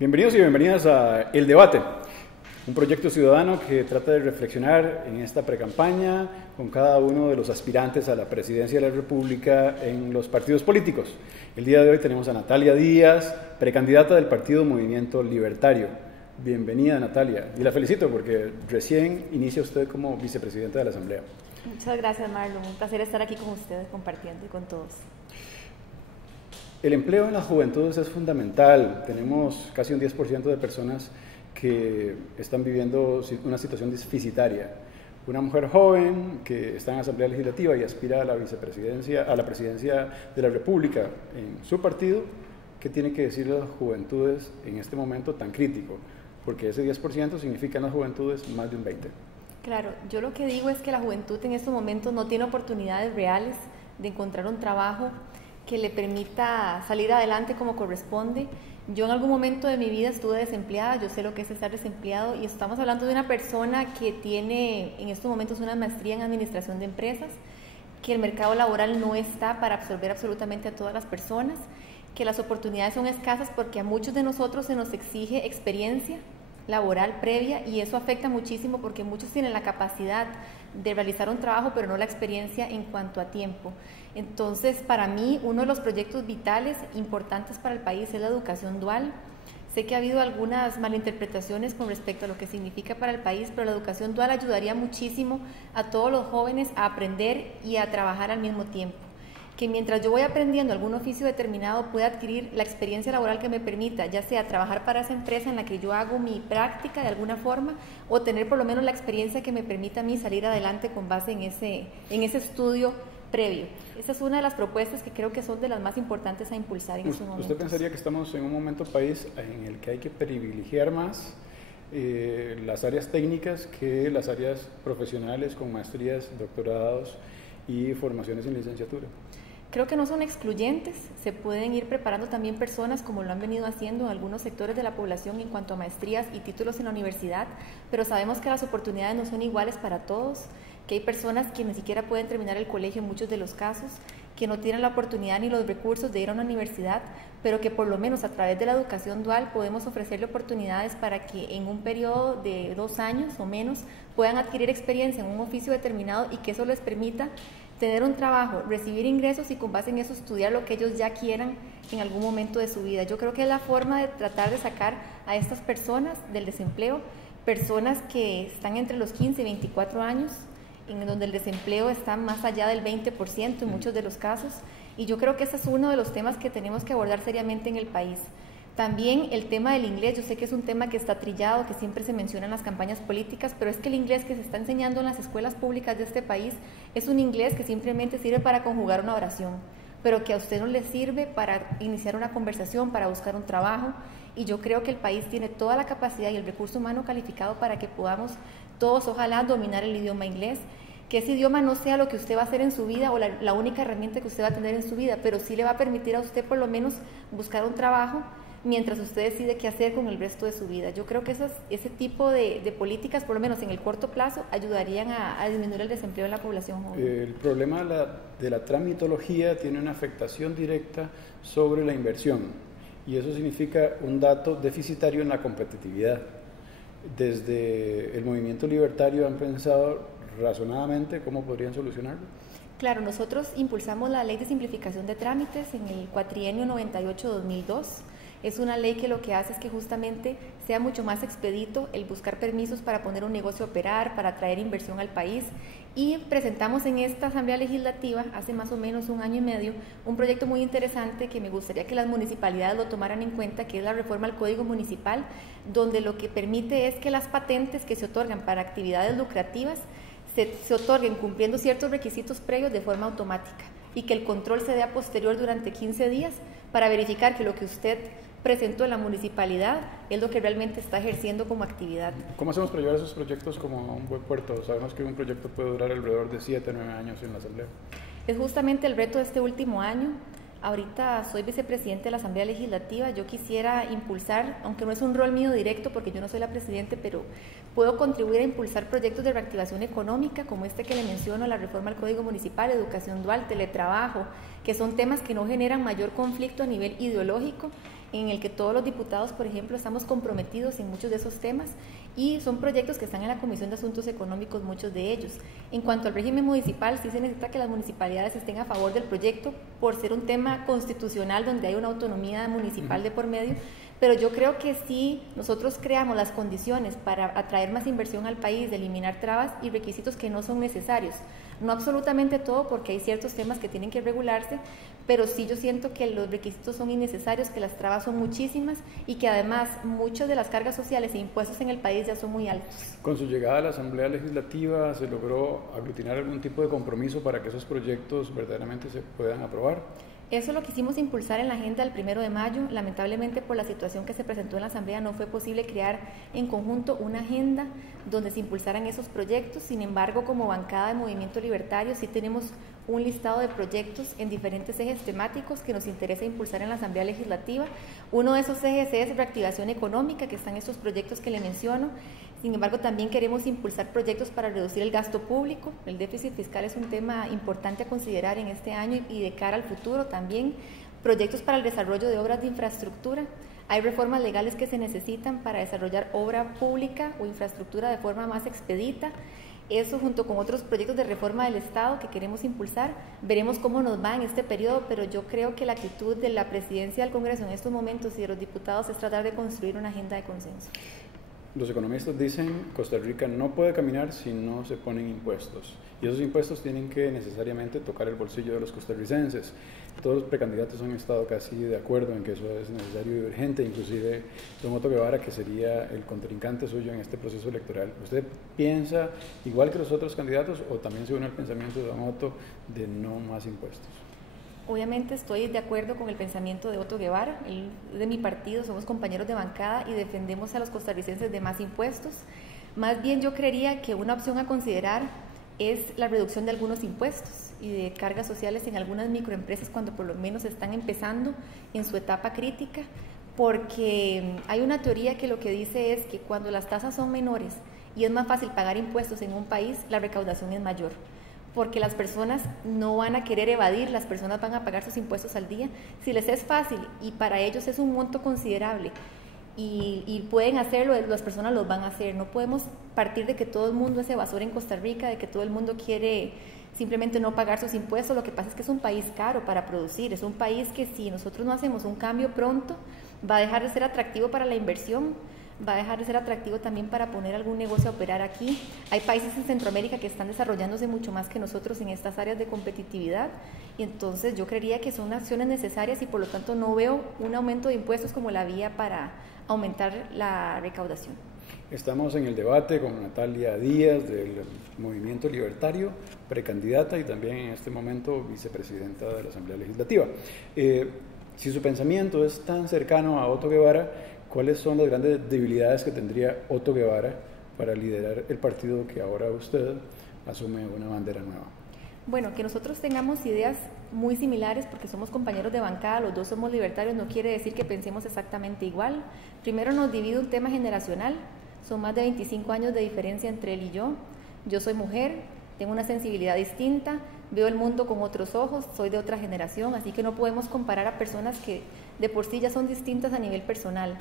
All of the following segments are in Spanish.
Bienvenidos y bienvenidas a El Debate, un proyecto ciudadano que trata de reflexionar en esta precampaña con cada uno de los aspirantes a la presidencia de la República en los partidos políticos. El día de hoy tenemos a Natalia Díaz, precandidata del Partido Movimiento Libertario. Bienvenida, Natalia, y la felicito porque recién inicia usted como vicepresidenta de la Asamblea. Muchas gracias, Marlon. Un placer estar aquí con ustedes, compartiendo y con todos. El empleo en las juventudes es fundamental. Tenemos casi un 10% de personas que están viviendo una situación deficitaria. Una mujer joven que está en la Asamblea Legislativa y aspira a la vicepresidencia, a la presidencia de la República en su partido, ¿qué tiene que decir las juventudes en este momento tan crítico? Porque ese 10% significa en las juventudes más de un 20%. Claro, yo lo que digo es que la juventud en estos momentos no tiene oportunidades reales de encontrar un trabajo que le permita salir adelante como corresponde. Yo en algún momento de mi vida estuve desempleada, yo sé lo que es estar desempleado, y estamos hablando de una persona que tiene en estos momentos una maestría en administración de empresas, que el mercado laboral no está para absorber absolutamente a todas las personas, que las oportunidades son escasas porque a muchos de nosotros se nos exige experiencia laboral previa, y eso afecta muchísimo porque muchos tienen la capacidad de realizar un trabajo pero no la experiencia en cuanto a tiempo. Entonces, para mí, uno de los proyectos vitales importantes para el país es la educación dual. Sé que ha habido algunas malinterpretaciones con respecto a lo que significa para el país, pero la educación dual ayudaría muchísimo a todos los jóvenes a aprender y a trabajar al mismo tiempo. Que mientras yo voy aprendiendo algún oficio determinado pueda adquirir la experiencia laboral que me permita, ya sea trabajar para esa empresa en la que yo hago mi práctica de alguna forma, o tener por lo menos la experiencia que me permita a mí salir adelante con base en ese estudio previo. Esa es una de las propuestas que creo que son de las más importantes a impulsar en estos momentos. ¿Usted pensaría que estamos en un momento país en el que hay que privilegiar más las áreas técnicas que las áreas profesionales con maestrías, doctorados y formaciones en licenciatura? Creo que no son excluyentes, se pueden ir preparando también personas como lo han venido haciendo en algunos sectores de la población en cuanto a maestrías y títulos en la universidad, pero sabemos que las oportunidades no son iguales para todos, que hay personas que ni siquiera pueden terminar el colegio en muchos de los casos, que no tienen la oportunidad ni los recursos de ir a una universidad, pero que por lo menos a través de la educación dual podemos ofrecerle oportunidades para que en un periodo de 2 años o menos puedan adquirir experiencia en un oficio determinado y que eso les permita tener un trabajo, recibir ingresos y con base en eso estudiar lo que ellos ya quieran en algún momento de su vida. Yo creo que es la forma de tratar de sacar a estas personas del desempleo, personas que están entre los 15 y 24 años, en donde el desempleo está más allá del 20% en muchos de los casos, y yo creo que ese es uno de los temas que tenemos que abordar seriamente en el país. También el tema del inglés, yo sé que es un tema que está trillado, que siempre se menciona en las campañas políticas, pero es que el inglés que se está enseñando en las escuelas públicas de este país es un inglés que simplemente sirve para conjugar una oración, pero que a usted no le sirve para iniciar una conversación, para buscar un trabajo, y yo creo que el país tiene toda la capacidad y el recurso humano calificado para que podamos todos, ojalá, dominar el idioma inglés, que ese idioma no sea lo que usted va a hacer en su vida o la única herramienta que usted va a tener en su vida, pero sí le va a permitir a usted por lo menos buscar un trabajo mientras usted decide qué hacer con el resto de su vida. Yo creo que ese tipo de políticas, por lo menos en el corto plazo, ayudarían a disminuir el desempleo en la población joven. El problema de la tramitología tiene una afectación directa sobre la inversión, y eso significa un dato deficitario en la competitividad. Desde el movimiento libertario han pensado razonadamente cómo podrían solucionarlo. Claro, nosotros impulsamos la Ley de Simplificación de Trámites en el cuatrienio 98-2002. Es una ley que lo que hace es que justamente sea mucho más expedito el buscar permisos para poner un negocio a operar, para traer inversión al país, y presentamos en esta Asamblea Legislativa hace más o menos 1 año y medio un proyecto muy interesante que me gustaría que las municipalidades lo tomaran en cuenta, que es la reforma al Código Municipal, donde lo que permite es que las patentes que se otorgan para actividades lucrativas se otorguen cumpliendo ciertos requisitos previos de forma automática, y que el control se dé a posterior durante 15 días para verificar que lo que usted presentó en la municipalidad es lo que realmente está ejerciendo como actividad. ¿Cómo hacemos para llevar esos proyectos como a un buen puerto? Sabemos que un proyecto puede durar alrededor de 7 o 9 años en la Asamblea. Es justamente el reto de este último año. Ahorita soy vicepresidente de la Asamblea Legislativa. Yo quisiera impulsar, aunque no es un rol mío directo porque yo no soy la presidente, pero puedo contribuir a impulsar proyectos de reactivación económica como este que le menciono, la reforma al Código Municipal, educación dual, teletrabajo, que son temas que no generan mayor conflicto a nivel ideológico en el que todos los diputados, por ejemplo, estamos comprometidos en muchos de esos temas y son proyectos que están en la Comisión de Asuntos Económicos, muchos de ellos. En cuanto al régimen municipal, sí se necesita que las municipalidades estén a favor del proyecto por ser un tema constitucional donde hay una autonomía municipal de por medio, pero yo creo que si nosotros creamos las condiciones para atraer más inversión al país, de eliminar trabas y requisitos que no son necesarios, no absolutamente todo porque hay ciertos temas que tienen que regularse, pero sí yo siento que los requisitos son innecesarios, que las trabas son muchísimas y que además muchas de las cargas sociales e impuestos en el país ya son muy altos. Con su llegada a la Asamblea Legislativa, ¿se logró aglutinar algún tipo de compromiso para que esos proyectos verdaderamente se puedan aprobar? Eso lo quisimos impulsar en la agenda del 1 de mayo. Lamentablemente, por la situación que se presentó en la Asamblea, no fue posible crear en conjunto una agenda donde se impulsaran esos proyectos. Sin embargo, como bancada de Movimiento Libertario, sí tenemos un listado de proyectos en diferentes ejes temáticos que nos interesa impulsar en la Asamblea Legislativa. Uno de esos ejes es reactivación económica, que están estos proyectos que le menciono. Sin embargo, también queremos impulsar proyectos para reducir el gasto público. El déficit fiscal es un tema importante a considerar en este año y de cara al futuro también. Proyectos para el desarrollo de obras de infraestructura. Hay reformas legales que se necesitan para desarrollar obra pública o infraestructura de forma más expedita. Eso junto con otros proyectos de reforma del Estado que queremos impulsar. Veremos cómo nos va en este periodo, pero yo creo que la actitud de la presidencia del Congreso en estos momentos y de los diputados es tratar de construir una agenda de consenso. Los economistas dicen que Costa Rica no puede caminar si no se ponen impuestos, y esos impuestos tienen que necesariamente tocar el bolsillo de los costarricenses. Todos los precandidatos han estado casi de acuerdo en que eso es necesario y urgente, inclusive don Otto Guevara, que sería el contrincante suyo en este proceso electoral. ¿Usted piensa igual que los otros candidatos o también se une al pensamiento de don Otto de no más impuestos? Obviamente estoy de acuerdo con el pensamiento de Otto Guevara, él de mi partido, somos compañeros de bancada y defendemos a los costarricenses de más impuestos. Más bien yo creería que una opción a considerar es la reducción de algunos impuestos y de cargas sociales en algunas microempresas cuando por lo menos están empezando en su etapa crítica, porque hay una teoría que lo que dice es que cuando las tasas son menores y es más fácil pagar impuestos en un país, la recaudación es mayor, porque las personas no van a querer evadir, las personas van a pagar sus impuestos al día. Si les es fácil y para ellos es un monto considerable y pueden hacerlo, las personas lo van a hacer. No podemos partir de que todo el mundo es evasor en Costa Rica, de que todo el mundo quiere simplemente no pagar sus impuestos. Lo que pasa es que es un país caro para producir, es un país que si nosotros no hacemos un cambio pronto, va a dejar de ser atractivo para la inversión, va a dejar de ser atractivo también para poner algún negocio a operar aquí. Hay países en Centroamérica que están desarrollándose mucho más que nosotros en estas áreas de competitividad y entonces yo creería que son acciones necesarias y por lo tanto no veo un aumento de impuestos como la vía para aumentar la recaudación. Estamos en el debate con Natalia Díaz del Movimiento Libertario, precandidata y también en este momento vicepresidenta de la Asamblea Legislativa. Si su pensamiento es tan cercano a Otto Guevara, ¿cuáles son las grandes debilidades que tendría Otto Guevara para liderar el partido que ahora usted asume una bandera nueva? Bueno, que nosotros tengamos ideas muy similares porque somos compañeros de bancada, los dos somos libertarios, no quiere decir que pensemos exactamente igual. Primero nos divide un tema generacional, son más de 25 años de diferencia entre él y yo. Yo soy mujer, tengo una sensibilidad distinta, veo el mundo con otros ojos, soy de otra generación, así que no podemos comparar a personas que de por sí ya son distintas a nivel personal.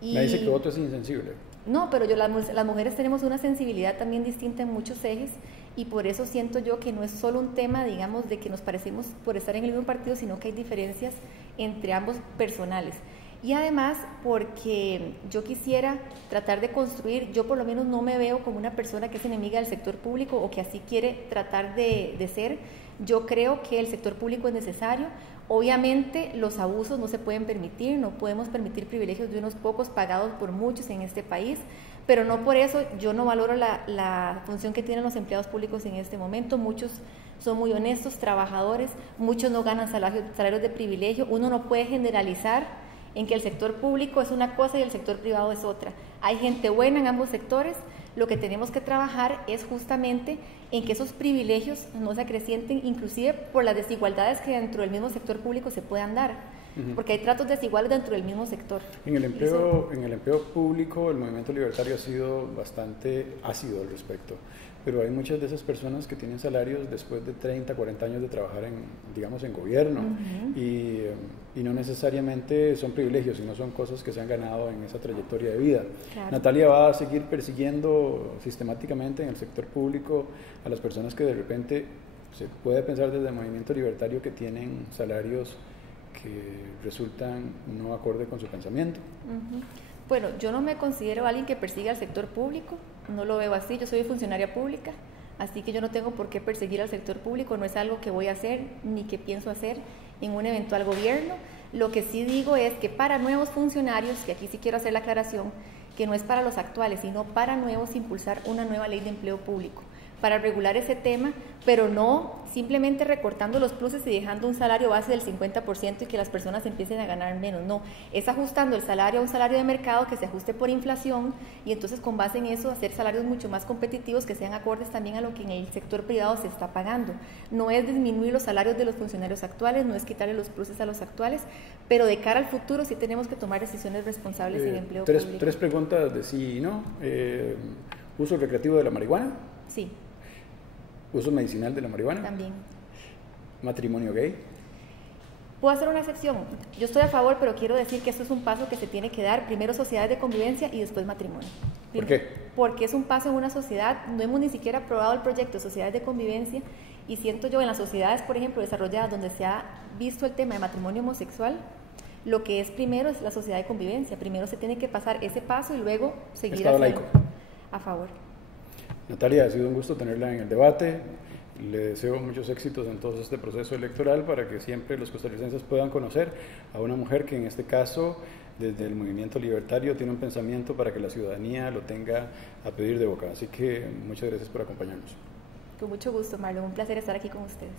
Me dice que Otto es insensible. No, pero las mujeres tenemos una sensibilidad también distinta en muchos ejes y por eso siento yo que no es solo un tema, digamos, de que nos parecemos por estar en el mismo partido, sino que hay diferencias entre ambos personales. Y además porque yo quisiera tratar de construir, yo por lo menos no me veo como una persona que es enemiga del sector público o que así quiere tratar de ser. Yo creo que el sector público es necesario. Obviamente los abusos no se pueden permitir, no podemos permitir privilegios de unos pocos pagados por muchos en este país, pero no por eso yo no valoro la función que tienen los empleados públicos en este momento. Muchos son muy honestos, trabajadores, muchos no ganan salarios de privilegio. Uno no puede generalizar en que el sector público es una cosa y el sector privado es otra. Hay gente buena en ambos sectores. Lo que tenemos que trabajar es justamente en que esos privilegios no se acrecienten, inclusive por las desigualdades que dentro del mismo sector público se puedan dar, porque hay tratos desiguales dentro del mismo sector. En el empleo público, el movimiento libertario ha sido bastante ácido al respecto. pero hay muchas de esas personas que tienen salarios después de 30, 40 años de trabajar digamos, en gobierno, y no necesariamente son privilegios, sino son cosas que se han ganado en esa trayectoria de vida. Claro. Natalia va a seguir persiguiendo sistemáticamente en el sector público a las personas que de repente se puede pensar desde el movimiento libertario que tienen salarios que resultan no acorde con su pensamiento. Bueno, yo no me considero alguien que persiga al sector público, no lo veo así, yo soy funcionaria pública, así que yo no tengo por qué perseguir al sector público, no es algo que voy a hacer ni que pienso hacer en un eventual gobierno. Lo que sí digo es que para nuevos funcionarios, que aquí sí quiero hacer la aclaración, que no es para los actuales, sino para nuevos, impulsar una nueva ley de empleo público, para regular ese tema, pero no simplemente recortando los pluses y dejando un salario base del 50% y que las personas empiecen a ganar menos. No, es ajustando el salario a un salario de mercado que se ajuste por inflación y entonces con base en eso hacer salarios mucho más competitivos que sean acordes también a lo que en el sector privado se está pagando. No es disminuir los salarios de los funcionarios actuales, no es quitarle los pluses a los actuales, pero de cara al futuro sí tenemos que tomar decisiones responsables en empleo público. Tres preguntas de sí y no. ¿Uso recreativo de la marihuana? Sí. ¿Uso medicinal de la marihuana? También. ¿Matrimonio gay? Puedo hacer una excepción. Yo estoy a favor, pero quiero decir que esto es un paso que se tiene que dar, primero sociedades de convivencia y después matrimonio. ¿Por qué? Porque es un paso en una sociedad, no hemos ni siquiera aprobado el proyecto de sociedades de convivencia y siento yo en las sociedades, por ejemplo, desarrolladas donde se ha visto el tema de matrimonio homosexual, lo que es primero es la sociedad de convivencia, primero se tiene que pasar ese paso y luego seguir Estado laico. A favor. Natalia, ha sido un gusto tenerla en el debate. Le deseo muchos éxitos en todo este proceso electoral para que siempre los costarricenses puedan conocer a una mujer que en este caso, desde el movimiento libertario, tiene un pensamiento para que la ciudadanía lo tenga a pedir de boca. Así que muchas gracias por acompañarnos. Con mucho gusto, Marlon. Un placer estar aquí con ustedes.